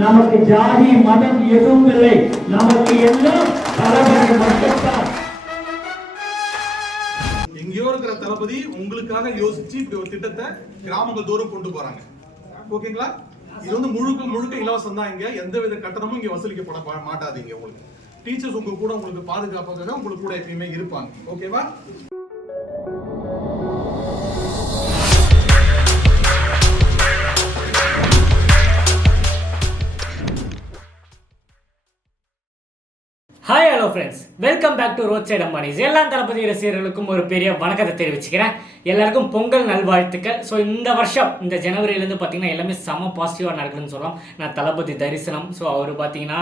நமக்கு ஜாதி மதம் எதுவும் இல்லை. நமக்கு எல்லாம் தளபதி மட்டும்தான். எங்கேயோ இருக்கிற தளபதி உங்களுக்காக யோசிச்சு இப்படி ஒரு திட்டத்தை கிராமங்கள் தோறும் கொண்டு போறாங்க. ஓகேங்களா? இது வந்து முழுக்க முழுக்க இலவசம் தான் இங்க. எந்த வித கட்டணமும் இங்க வசூலிக்கப்பட மாட்டாதீங்க உங்களுக்கு. டீச்சர்ஸ் உங்க கூட உங்களுக்கு பாதுகாப்பாக உங்களுக்கு கூட எப்பயுமே இருப்பாங்க. ஓகேவா? Hello friends welcome back to road side Ambanis எல்லா தளபதி ரசிகர்களுக்கும் ஒரு பெரிய வணக்கத்தை தெரிவிச்சுக்கிறேன். எல்லாருக்கும் பொங்கல் நல்வாழ்த்துக்கள். ஸோ இந்த வருஷம் இந்த ஜனவரியிலேருந்து பார்த்தீங்கன்னா எல்லாமே செம பாசிட்டிவாக நடக்குதுன்னு சொல்லலாம் நான் தளபதி தரிசனம். ஸோ அவர் பார்த்தீங்கன்னா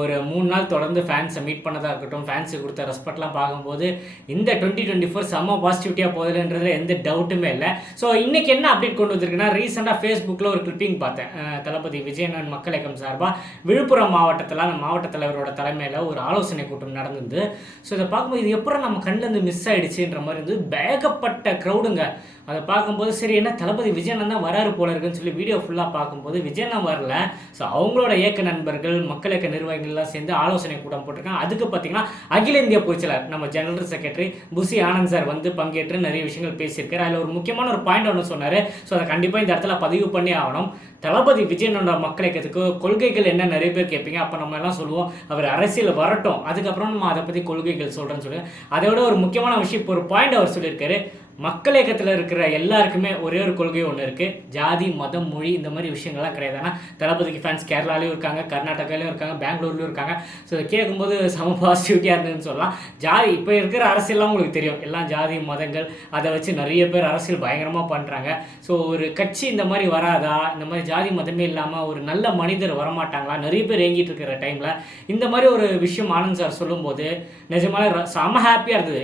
ஒரு மூணு நாள் தொடர்ந்து ஃபேன்ஸை மீட் பண்ணதாக இருக்கட்டும் ஃபேன்ஸு கொடுத்த ரெஸ்பெக்ட்லாம் பார்க்கும்போது இந்த டுவெண்ட்டி டுவெண்ட்டி ஃபோர் செம பாசிட்டிவிட்டியாக போகுதுன்றதுல எந்த டவுட்டுமே இல்லை. ஸோ இன்றைக்கி என்ன அப்டேட் கொண்டு வந்திருக்குன்னா ரீசெண்டாக ஃபேஸ்புக்கில் ஒரு கிளிப்பிங் பார்த்தேன். தளபதி விஜயநன் மக்கள் இயக்கம் சார்பாக விழுப்புரம் மாவட்டத்தில் அந்த மாவட்ட தலைவரோட தலைமையில் ஒரு ஆலோசனை கூட்டம் நடந்தது. ஸோ இதை பார்க்கும்போது இது எப்பறம் நம்ம கண்ணில் இருந்து மிஸ் ஆகிடுச்சுன்ற மாதிரி இருந்து பேகப்பட்ட க்ரௌடுங்க அதை பார்க்கும்போது சரி என்ன தளபதி விஜயன் தான் வராரு போல இருக்குன்னு சொல்லி வீடியோ ஃபுல்லாக பார்க்கும்போது விஜயனன் வரல. ஸோ அவங்களோட இயக்க நண்பர்கள் மக்கள் இயக்க நிர்வாகிகள்லாம் சேர்ந்து ஆலோசனை கூட்டம் போட்டிருக்காங்க. அதுக்கு பார்த்தீங்கன்னா அகில இந்திய பொதுச்செயலர் நம்ம general secretary Bussy Anand sir வந்து பங்கேற்று நிறைய விஷயங்கள் பேசியிருக்காரு. அதில் ஒரு முக்கியமான ஒரு பாயிண்ட் ஒன்று சொன்னார். ஸோ அதை கண்டிப்பாக இந்த இடத்துல பதிவு பண்ணி ஆகணும். தளபதி விஜயனோட மக்கள் இயக்கத்துக்கு கொள்கைகள் என்ன நிறைய பேர் கேட்பீங்க. அப்போ நம்ம எல்லாம் சொல்லுவோம் அவர் அரசியல் வரட்டும். அதுக்கப்புறம் நம்ம அதை பற்றி கொள்கைகள் சொல்கிறேன்னு சொல்லுங்கள் அதோட ஒரு முக்கியமான விஷயம் இப்போ ஒரு பாயிண்ட் அவர் சொல்லியிருக்காரு. மக்கள் இயக்கத்தில் இருக்கிற எல்லாருக்குமே ஒரே ஒரு கொள்கை ஒன்று இருக்குது ஜாதி மதம் மொழி இந்த மாதிரி விஷயங்கள்லாம் கிடையாது. ஆனால் தளபதிக்கு ஃபேன்ஸ் கேரளாலையும் இருக்காங்க கர்நாடகாலையும் இருக்காங்க பெங்களூர்லையும் இருக்காங்க. ஸோ இதை கேட்கும்போது செம பாசிட்டிவிட்டியாக இருந்ததுன்னு சொல்லலாம். ஜாதி இப்போ இருக்கிற அரசியல்லாம் உங்களுக்கு தெரியும். எல்லாம் ஜாதி மதங்கள் அதை வச்சு நிறைய பேர் அரசியல் பயங்கரமாக பண்ணுறாங்க ஸோ ஒரு கட்சி இந்த மாதிரி வராதா? இந்த மாதிரி ஜாதி மதமே இல்லாமல் ஒரு நல்ல மனிதர் வரமாட்டாங்களா? நிறைய பேர் ஏங்கிட்டு இருக்கிற டைமில் இந்த மாதிரி ஒரு விஷயம் ஆனந்த் சார் சொல்லும்போது நிஜமான செம ஹாப்பியாக இருந்தது.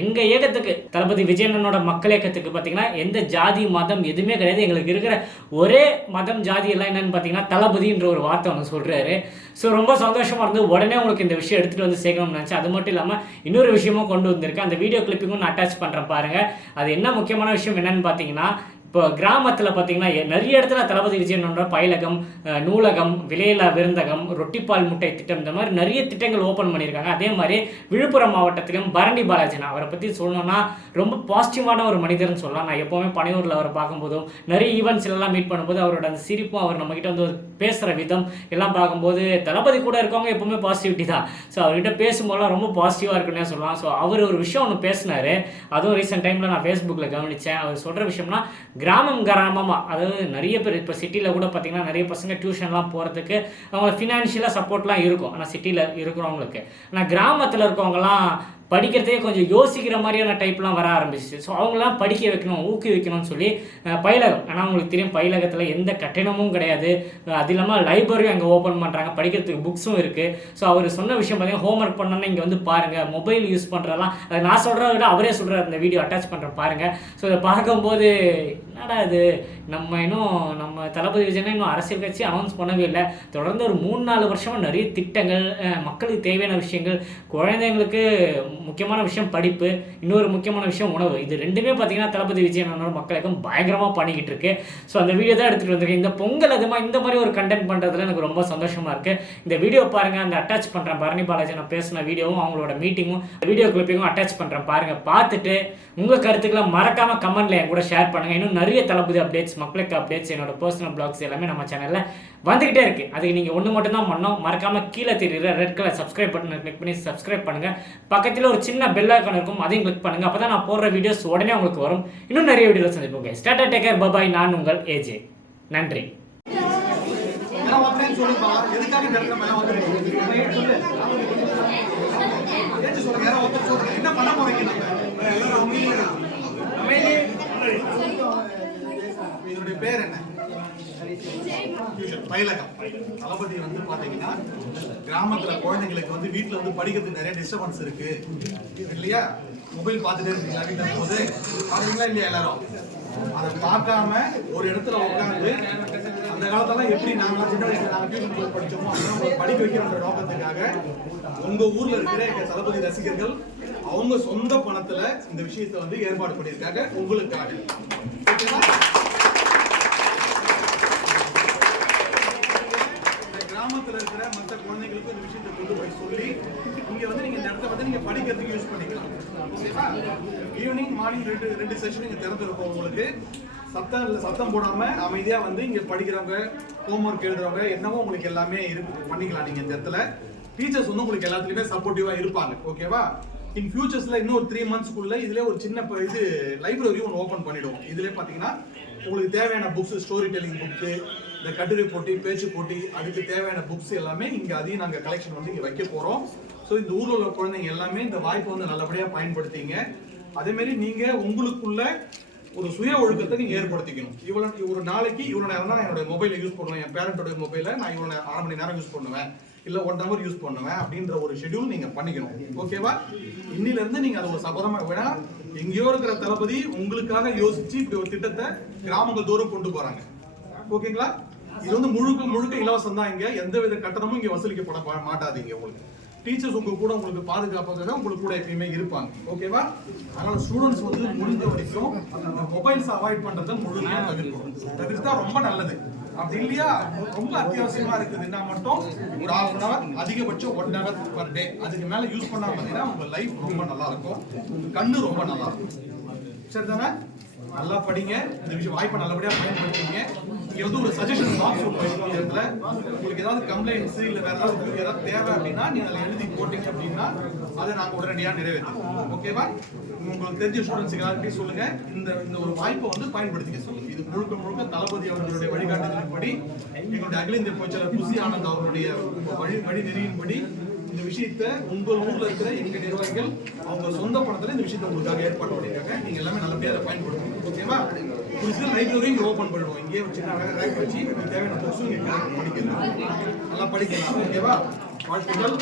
எங்கள் ஏகத்துக்கு இயக்கத்துக்கு தளபதி விஜயனோட மக்கள் இயக்கத்துக்கு பார்த்தீங்கன்னா எந்த ஜாதி மதம் எதுவுமே கிடையாது. எங்களுக்கு இருக்கிற ஒரே மதம் ஜாதி எல்லாம் என்னன்னு பார்த்தீங்கன்னா தளபதின்ற ஒரு வார்த்தை ஒன்று சொல்கிறாரு ஸோ ரொம்ப சந்தோஷமாக இருந்து உடனே உங்களுக்கு இந்த விஷயம் எடுத்துகிட்டு வந்து சேர்க்கணும்னு நினச்சி அது மட்டும் இல்லாமல் இன்னொரு விஷயமும் கொண்டு வந்திருக்கேன் அந்த வீடியோ கிளிப்பிங்கும் நான் அட்டாச் பண்ணுறேன் பாருங்கள் அது என்ன முக்கியமான விஷயம் என்னன்னு பார்த்தீங்கன்னா இப்போ கிராமத்தில் பார்த்தீங்கன்னா எ- நிறைய இடத்துல தளபதி விஜயனோட பயிலகம் நூலகம் விலையில்லா விருந்தகம் ரொட்டிப்பால் முட்டை திட்டம் இந்த மாதிரி நிறைய திட்டங்கள் ஓப்பன் பண்ணியிருக்காங்க. அதே மாதிரி விழுப்புரம் மாவட்டத்திலும் பரணி பாலாஜி அவரை பற்றி சொல்லணும்னா ரொம்ப பாசிட்டிவான ஒரு மனிதர்னு சொல்லலாம். நான் எப்போவுமே பனையூரில் அவரை பார்க்கும்போதும் நிறைய ஈவெண்ட்ஸ் எல்லாம் மீட் பண்ணும்போது அவரோட அந்த சிரிப்பும் அவர் நம்மக்கிட்ட வந்து பேசுகிற விதம் எல்லாம் பார்க்கும்போது தளபதி கூட இருக்கவங்க எப்போவுமே பாசிட்டிவிட்டி தான். ஸோ அவர்கிட்ட பேசும்போதெல்லாம் ரொம்ப பாசிட்டிவாக இருக்குன்னே சொல்லலாம். ஸோ அவர் ஒரு விஷயம் ஒன்று பேசினார். அதுவும் ரீசெண்ட் டைமில் நான் ஃபேஸ்புக்கில் கவனித்தேன் அவர் சொல்கிற விஷயம்னா கிராமம் கிராமமாக அதாவது நிறைய பேர் இப்போ சிட்டியில் கூட பார்த்தீங்கன்னா நிறைய பசங்க டியூஷன்லாம் போகிறதுக்கு அவங்க ஃபினான்ஷியலாக சப்போர்ட்லாம் இருக்கும். ஆனால் சிட்டியில் இருக்கிறவங்களுக்கு. ஆனால் கிராமத்தில் இருக்கவங்கலாம் படிக்கிறதே கொஞ்சம் யோசிக்கிற மாதிரியான டைப்லாம் வர ஆரம்பிச்சிச்சு. ஸோ அவங்களாம் படிக்க வைக்கணும் ஊக்குவிக்கணும்னு சொல்லி பயிலகம். ஆனால் உங்களுக்கு தெரியும் பயிலகத்தில் எந்த கட்டணமும் கிடையாது. அது இல்லாமல் லைப்ரரியும் அங்கே ஓப்பன் பண்ணுறாங்க படிக்கிறதுக்கு புக்ஸும் இருக்குது ஸோ அவர் சொன்ன விஷயம் பார்த்தீங்கன்னா ஹோம்ஒர்க் பண்ணோன்னா இங்கே வந்து பாருங்கள் மொபைல் யூஸ் பண்ணுறதெல்லாம் அதை நான் சொல்கிறத விட அவரே சொல்கிறார் அந்த வீடியோ அட்டாச் பண்ணுற பாருங்கள் ஸோ இதை பார்க்கும்போது என்னடா இது? நம்ம இன்னும் நம்ம தளபதி விஜயனா இன்னும் அரசியல் கட்சி அனௌன்ஸ் பண்ணவே இல்லை. தொடர்ந்து ஒரு மூணு நாலு வருஷமாக நிறைய திட்டங்கள் மக்களுக்கு தேவையான விஷயங்கள் குழந்தைங்களுக்கு முக்கியமான விஷயம் படிப்பு இன்னொரு முக்கியமான விஷயம் உணவு. இது ரெண்டுமே பார்த்தீங்கன்னா தளபதி விஜயனோட மக்களுக்கும் பயங்கரமாக பண்ணிக்கிட்டு இருக்கு. ஸோ அந்த வீடியோ தான் எடுத்துகிட்டு வந்திருக்கேன். இந்த பொங்கல் அதுமாக இந்த மாதிரி ஒரு கண்டென்ட் பண்ணுறதுல எனக்கு ரொம்ப சந்தோஷமாக இருக்குது இந்த வீடியோ பாருங்கள் அந்த அட்டாச் பண்ணுறேன் பரணி பாலாஜி நான் பேசின வீடியோவும் அவங்களோட மீட்டிங்கும் வீடியோ கிளிப்பிங்கும் அட்டாச் பண்ணுறேன் பாருங்கள் பார்த்துட்டு உங்கள் கருத்துக்களை மறக்காமல் கமெண்ட்ல என் கூட ஷேர் பண்ணுங்கள் இன்னும் நிறைய தளபதி அப்டேட்ஸ் மக்களுக்கு அப்டேட்ஸ் என்னோட பர்சனல் பிளாக்ஸ் எல்லாமே நம்ம சேனலில் வந்துகிட்டே இருக்கு. அதுக்கு நீங்கள் ஒன்று மட்டும் தான் பண்ணோம் மறக்காமல் கீழே தெரியுற red colour subscribe button click பண்ணி சப்ஸ்கிரைப் பண்ணுங்கள் பக்கத்தில் ஒரு சின்ன பெல் ஐக்கான் இருக்கும் அதையும் கிளிக் பண்ணுங்க. அப்போ தான் நான் போடுற வீடியோஸ் உடனே உங்களுக்கு வரும். இன்னும் நிறைய வீடியோஸ் சந்திப்போம் ஸ்டார்டா டேக்கர் பபாய் நான் உங்கள் ஏஜே நன்றி. மேல என்ன பண்ண போறீங்க இதனுடைய பேர் என்ன? பயிலகம் தளபதி வந்து பாத்தீங்கன்னா கிராமத்துல குழந்தைங்களுக்கு வந்து வீட்டுல வந்து படிக்கிறதுக்கு நிறைய டிஸ்டர்பன்ஸ் இருக்கு. இல்லையா? மொபைல் பார்த்துட்டே இருக்கீங்களா வீட்டுல போது பாக்குறீங்களா இல்லையா எல்லாரும்? அதை பார்க்காம ஒரு இடத்துல உட்காந்து அந்த காலத்தெல்லாம் எப்படி நாங்க சின்ன வயசுல நாங்க டியூஷன் படிச்சோமோ அதெல்லாம் படிக்க வைக்கிற நோக்கத்துக்காக உங்க ஊர்ல இருக்கிற எங்க தளபதி ரசிகர்கள் அவங்க சொந்த பணத்துல இந்த விஷயத்த வந்து ஏற்பாடு பண்ணியிருக்காங்க உங்களுக்காக. கிராமத்துல இருக்கிற மற்ற குழந்தைகளுக்கும் இந்த விஷயத்தை கொண்டு போய் சொல்லி இங்க வந்து நீங்க இந்த இடத்த வந்து நீங்க படிக்கிறதுக்கு யூஸ் பண்ணிக்கலாம். ஓகேவா? ஈவினிங் மார்னிங் ரெண்டு ரெண்டு செஷன் இங்க திறந்துருக்கோம் உங்களுக்கு. சத்தம் இல்லை சத்தம் போடாம அமைதியா வந்து இங்க படிக்கிறவங்க ஹோம் ஒர்க் எழுதுறவங்க என்னவோ உங்களுக்கு எல்லாமே இருக்கு. பண்ணிக்கலாம் நீங்க இந்த இடத்துல. டீச்சர்ஸ் வந்து உங்களுக்கு எல்லாத்துலயுமே சப்போர்ட்டிவா இருப்பாங்க. ஓகேவா? இன் ஃபியூச்சர்ஸ்ல இன்னும் ஒரு த்ரீ மந்த்ஸ்க்குள்ள இதுல ஒரு சின்ன ப- இது லைப்ரரி ஒன்று ஓப்பன் பண்ணிடுவோம். இதுல பாத்தீங்கன்னா உங்களுக்கு தேவையான புக்ஸ் ஸ்டோரி டெல்லிங் புக்கு இந்த கட்டுரை போட்டி பேச்சு போட்டி அதுக்கு தேவையான புக்ஸ் எல்லாமே இங்கே அதையும் நாங்கள் கலெக்ஷன் வந்து இங்கே வைக்க போகிறோம் ஸோ இந்த ஊரில் உள்ள குழந்தைங்க எல்லாமே இந்த வாய்ப்பை வந்து நல்லபடியாக பயன்படுத்திங்க. அதேமாரி நீங்கள் உங்களுக்குள்ள ஒரு சுய ஒழுக்கத்தை நீங்கள் ஏற்படுத்திக்கணும். இவ்வளோ ஒரு நாளைக்கு இவ்வளோ நேரம் தான் என்னோட மொபைலை யூஸ் பண்ணுவேன். என் பேரண்ட்டோட மொபைலை நான் இவ்வளோ நேரம் அரை மணி நேரம் யூஸ் பண்ணுவேன். இல்லை ஒன் ஹவர் யூஸ் பண்ணுவேன் அப்படின்ற ஒரு ஷெட்யூல் நீங்கள் பண்ணிக்கணும். ஓகேவா இன்னிலேருந்து நீங்கள் அதை ஒரு சபதமாக வேணா எங்கேயோ இருக்கிற தளபதி உங்களுக்காக யோசிச்சு இப்படி ஒரு திட்டத்தை கிராமங்கள் தோறும் கொண்டு போகிறாங்க ஓகேங்களா இது வந்து முழுக்க முழுக்க இலவசம் தான் இங்க. எந்த வித கட்டணமும் இங்க வசூலிக்கப்பட மாட்டாதீங்க உங்களுக்கு. டீச்சர்ஸ் உங்க கூட உங்களுக்கு பாதுகாப்பாக உங்களுக்கு கூட எப்பயுமே இருப்பாங்க. ஓகேவா அதனால ஸ்டூடெண்ட்ஸ் வந்து முடிஞ்ச வரைக்கும் மொபைல்ஸ் அவாய்ட் பண்றதை முழுமையா தவிர்க்கணும். தவிர்த்தா ரொம்ப நல்லது. அப்படி இல்லையா? ரொம்ப அத்தியாவசியமா இருக்குதுன்னா மட்டும் ஒரு ஹாஃப் அன் அவர் அதிகபட்சம் ஒன் ஹவர் பர் டே அதுக்கு மேல யூஸ் பண்ணாம பார்த்தீங்கன்னா உங்க லைஃப் ரொம்ப நல்லா இருக்கும். உங்க கண்ணு ரொம்ப நல்லா இருக்கும். சரிதானே? நல்லா படிங்க. இந்த விஷயம் வாய்ப்பை நல்லபடியாக பயன்படுத்திங்க இங்கே வந்து ஒரு சஜஷன் பாக்ஸ் இருக்கும் இடத்துல. உங்களுக்கு ஏதாவது கம்ப்ளைண்ட்ஸ் இல்லை வேற ஏதாவது உங்களுக்கு ஏதாவது தேவை அப்படின்னா நீங்கள் அதில் எழுதி போட்டீங்க அப்படின்னா அதை நாங்கள் உடனடியாக நிறைவேற்றோம் ஓகேவா உங்களுக்கு தெரிஞ்ச ஸ்டூடெண்ட்ஸுக்கு எல்லாருமே சொல்லுங்க. இந்த இந்த ஒரு வாய்ப்பை வந்து பயன்படுத்திக்க சொல்லுங்க. இது முழுக்க முழுக்க தளபதி அவர்களுடைய வழிகாட்டுதலின்படி எங்களுடைய அகில இந்திய பொதுச்செயலர் குசி ஆனந்த் அவருடைய வழி வழிநெறியின்படி இந்த விஷயத்த உங்கள் ஊர்ல இருக்கிற எங்க நிர்வாகிகள் அவங்க சொந்த பணத்துல இந்த விஷயத்த உங்களுக்காக ஏற்பாடு பண்ணிருக்காங்க நீங்க எல்லாமே நல்லபடியாக அதை பயன்படுத்தணும். ஓகேவா புதுசில் லைப்ரரியும் லைப்ரரி ஓப்பன் பண்ணுவோம் இங்கேயே வச்சு ரேக் வச்சு தேவையான புக்ஸும் இங்க collect படிக்கலாம் நல்லா படிக்கலாம் ஓகேவா வாழ்த்துக்கள்.